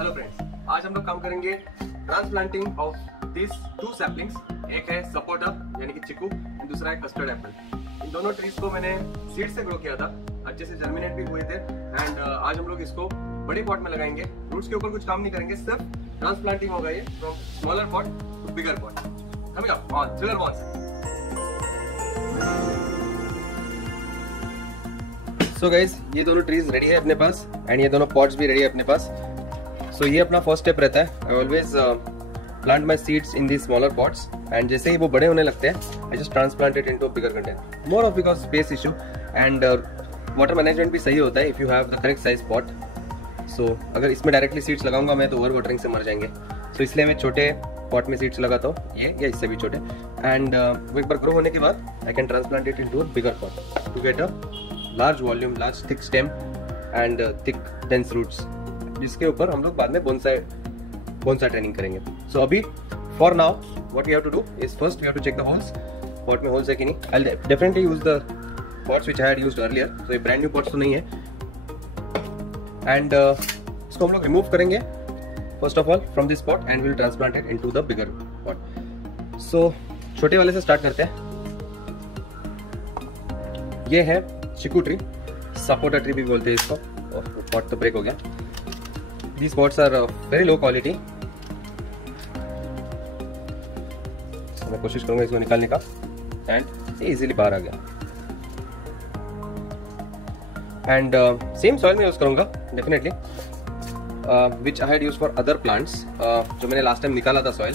Hello friends, आज हम लोग काम करेंगे transplanting of this two saplings. एक है सपोटा यानी कि चिकू, दूसरा है कस्टर्ड एप्पल। इन दोनों ट्रीज को मैंने सीड से ग्रो किया था, अच्छे से जर्मिनेट भी हुए थे। एंड आज हम लोग इसको बड़े पॉट में लगाएंगे। रूट्स के ऊपर कुछ काम नहीं करेंगे, सिर्फ ट्रांसप्लांटिंग होगा ये from smaller pot to bigger pot. Coming up on thriller ones. So guys, ये दोनों ट्रीज रेडी है अपने पास एंड ये दोनों पॉट्स भी रेडी है अपने पास। सो ये अपना फर्स्ट स्टेप रहता है। I always plant my seeds in the smaller pots and जैसे ही वो बड़े होने लगते हैं I just transplant it into bigger container, more of because space issue and water management भी सही होता है if you have the correct size pot. So अगर इसमें डायरेक्टली सीड्स लगाऊंगा मैं तो ओवर वाटरिंग से मर जाएंगे। सो इसलिए मैं छोटे पॉट में सीड्स लगाता हूँ, ये या इससे भी छोटे। एंड वो एक बार ग्रो होने के बाद I can transplant it into a bigger pot to get a large volume, large thick stem and thick dense roots, जिसके ऊपर हम लोग बाद में बोनसाई ट्रेनिंग करेंगे। सो अभी for now what we have to do is first we have to check the holes. Pot में holes है कि नहीं। I will definitely use the pots which I had used earlier. So ये brand new pots तो नहीं है। And इसको हम लोग रिमूव करेंगे first of all from this pot and will transplant it into the bigger pot. So छोटे वाले से स्टार्ट करते हैं। ये है चिकू ट्री, सपोटा ट्री भी बोलते हैं इसको। पॉट तो ब्रेक हो गया। These pots are very low quality. So, मैं कोशिश करूंगा इसको निकालने का एंड ये इजीली बाहर आ गया। एंड सेम सॉइल में यूज करूंगा definitely, which I had use for other plants. जो मैंने लास्ट टाइम निकाला था सॉइल,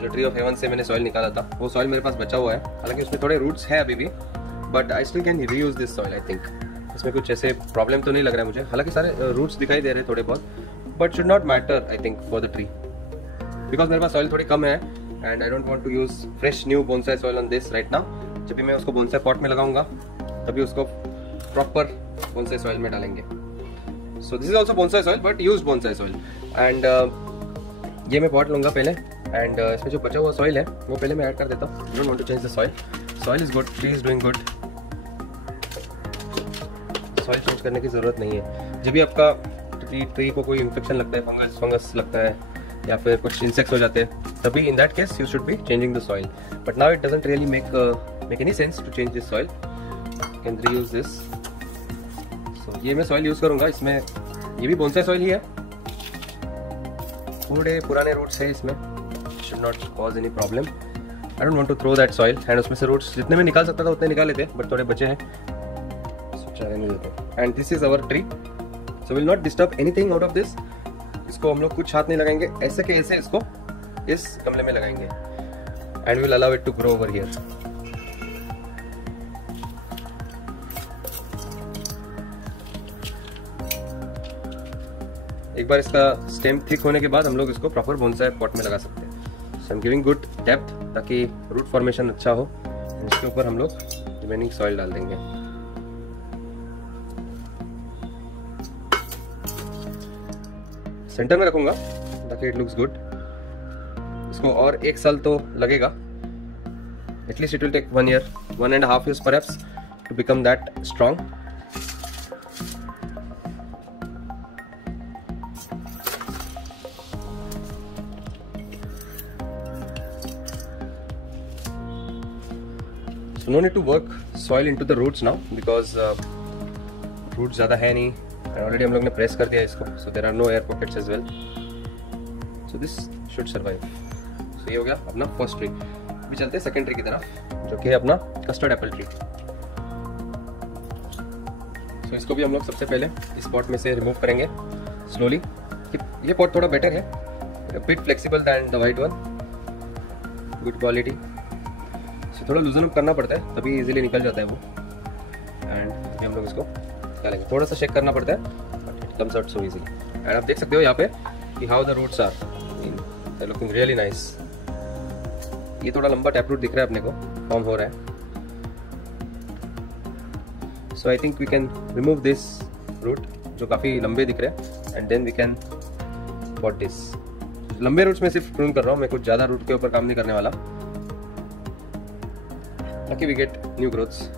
जो ट्री ऑफ हेवन से मैंने सॉइल निकाला था, वो सॉइल मेरे पास बचा हुआ है। हालांकि उसमें थोड़े रूट्स है अभी भी, but I still can reuse this soil. I think इसमें कुछ ऐसे प्रॉब्लम तो नहीं लग रहा है मुझे। हालांकि सारे रूट्स दिखाई दे रहे हैं थोड़े बहुत, but should not matter I think for the tree, because मेरे पास सॉइल थोड़ी कम है and I don't want to use fresh new bonsai soil on this right now. जब भी मैं उसको बोनसाई पॉट में लगाऊंगा तभी उसको प्रॉपर बोनसाई सॉइल में डालेंगे। So this is also bonsai soil but use bonsai soil. And ये मैं पॉट लूंगा पहले एंड इसमें जो बचा हुआ सॉइल है वो पहले मैं ऐड कर देता हूँ। I don't want to change the soil. Soil is good, tree is doing good. Soil change करने की जरूरत नहीं है। जब भी आपका ट्री को कोई इन्फेक्शन लगता है, फंगस लगता है या फिर कुछ इंसेक्ट्स हो जाते हैं, तभी in that case you should be changing the soil. But now it doesn't really make any sense to change this soil. Can reuse this. So ये मैं सॉइल यूज करूंगा। इसमें ये भी बोनसाई सॉइल ही है, थोड़े पुराने रूट्स है इसमें, should not cause any problem. I don't want to throw that soil and उसमें से रूट्स जितने में निकाल सकता था उतने निकाले थे, बट थोड़े बचे हैं, नहीं देते। And this is our tree, so will not disturb anything out of this. इसको हम लोग कुछ हाथ नहीं लगाएंगे, ऐसे के ऐसे इसको इस गमले में लगाएंगे and will allow it to grow over here. एक बार इसका स्टेम थिक होने के बाद हम लोग इसको प्रॉपर बोनसाई पॉट में लगा सकते हैं। So I am giving good depth ताकि रूट फॉर्मेशन अच्छा हो। इसके ऊपर हम लोग रिमेनिंग सॉइल डाल देंगे। सेंटर में रखूंगा ताकि इट लुक्स गुड। इसको और 1 साल तो लगेगा, at least it will take 1 year, 1.5 years perhaps to become that strong. So no need to work soil into the roots now because roots ज़्यादा है नहीं। ऑलरेडी हम लोग ने प्रेस कर दिया इसको, so there are no air pockets as well, so this should survive. So ये हो गया अपना फर्स्ट ट्री। अभी चलते हैं सेकंड ट्री की तरफ, जो कि है अपना कस्टर्ड एप्पल ट्री। सो इसको भी हम लोग सबसे पहले इस पॉट में से रिमूव करेंगे स्लोली। ये पॉट थोड़ा बेटर है, bit flexible than the white one, good quality. So थोड़ा लूजन अप करना पड़ता है तभी इजीली निकल जाता है वो। एंड अभी हम लोग इसको डालेंगे, थोड़ा सा शेक करना पड़ता है but it comes out so easily. And आप देख सकते हो यहाँ पे कि how the roots are looking really nice. ये थोड़ा लंबा टैप रूट दिख रहा है अपने को, फॉर्म हो रहा है। So I think we can remove this root जो काफ़ी लंबे दिख रहे हैं and then we can pot this. लंबे रूट्स में सिर्फ प्रून कर रहा हूँ मैं, कुछ ज़्यादा रूट के ऊपर काम नहीं करने वाला, ताकि we get new growths.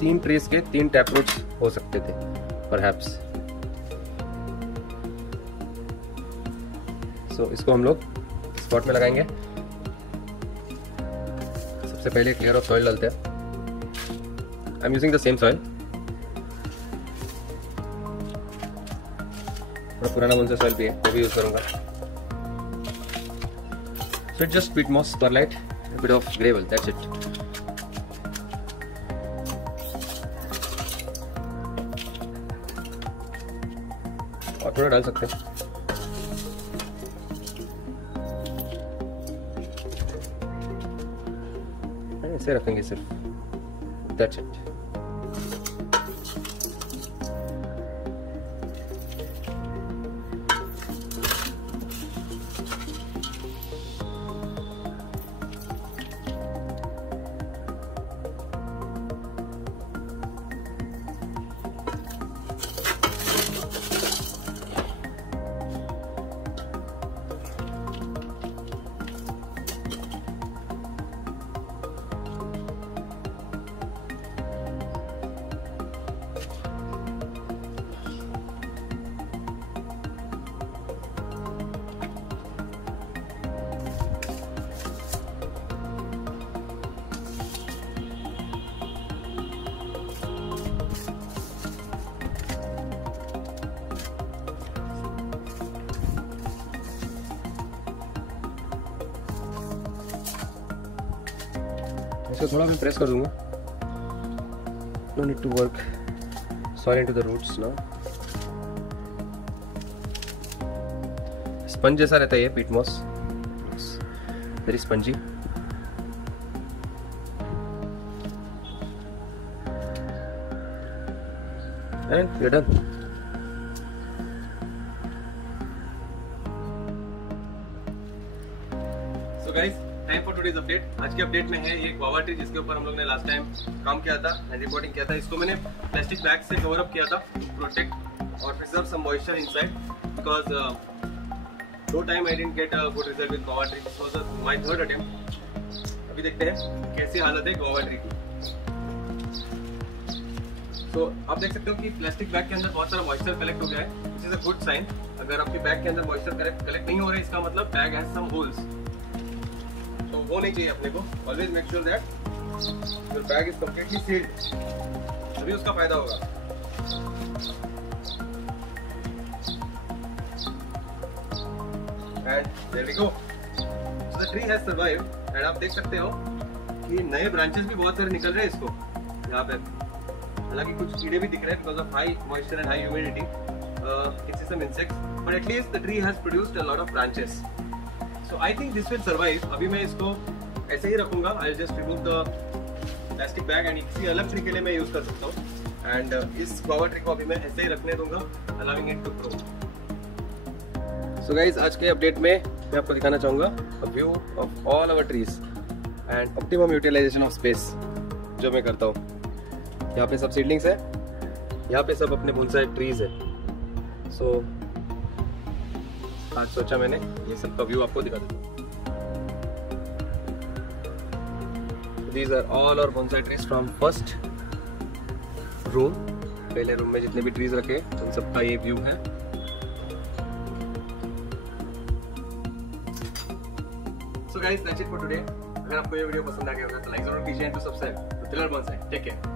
3 trees के 3 टैप रूट्स हो सकते थे परहैप्स। सो इसको हम लोग स्पॉट में लगाएंगे। सबसे पहले एक लेयर ऑफ सॉइल डालते हैं। I am using the same soil, थोड़ा पुराना कौन सा सॉइल भी है वो भी यूज करूंगा। So it just peat moss, perlite, a bit of gravel, that's it. और थोड़ा डाल सकते हैं। ऐसे रखेंगे सिर्फ, that's it. इसको थोड़ा मैं प्रेस कर दूंगा। No need to work soil into the roots now. Sponge जैसा रहता है ये peat moss, very spongy. And you're done. So guys, time for today's update. आज के अपडेट में है ये गुआवा ट्री जिसके ऊपर हम लोग ने लास्ट टाइम काम किया था एंड रिपोर्टिंग किया था। इसको मैंने प्लास्टिक बैग से कवर अप किया था, प्रोटेक्ट और preserve some moisture inside, because two time I didn't get a good result with guava tree. This was my third attempt. अभी देखते हैं कैसी हालत है गुआवा ट्री की। तो आप देख सकते हो कि प्लास्टिक बैग के अंदर बहुत सारा मॉइस्चर कलेक्ट हो गया है, which is a good sign. अगर आपके बैग के अंदर मॉइस्चर कलेक्ट नहीं हो रहा है, इसका मतलब बैग हैज सम होल्स। तो वो नहीं चाहिए अपने को। Always make sure that your bag is completely sealed, तभी उसका फायदा होगा। And there we go. So the tree has survived and आप देख सकते हो कि नए ब्रांचेस भी बहुत सारे निकल रहे हैं इसको यहाँ पे। हालांकि कुछ कीड़े भी दिख रहे हैं because of high moisture and high humidity, some insects, but at least the tree has produced a lot of branches. So I think this will survive. अभी मैं इसको ऐसे ही रखूंगा। I just remove the plastic bag and किसी अलग tree के लिए मैं यूज कर सकता हूँ। एंड इस गुआवा ट्री को अभी मैं ऐसे ही रखने दूंगा, allowing it to grow. So guys, आज के अपडेट में मैं आपको दिखाना चाहूंगा a view of all our trees and optimum utilisation of space जो मैं करता हूँ। यहाँ पे सब सीडलिंग्स है, यहाँ पे सब अपने बोनसाई ट्रीज है। सो आज सोचा मैंने ये सब का व्यू आपको दिखा दूँ। These are all our bonsai trees from first room। पहले रूम में जितने भी ट्रीज रखे उन सबका ये व्यू है। So guys, that's it for today। अगर आपको ये वीडियो पसंद आ गया होगा तो लाइक जरूर कीजिए, and to subscribe to Pillar Bonsai. Take care.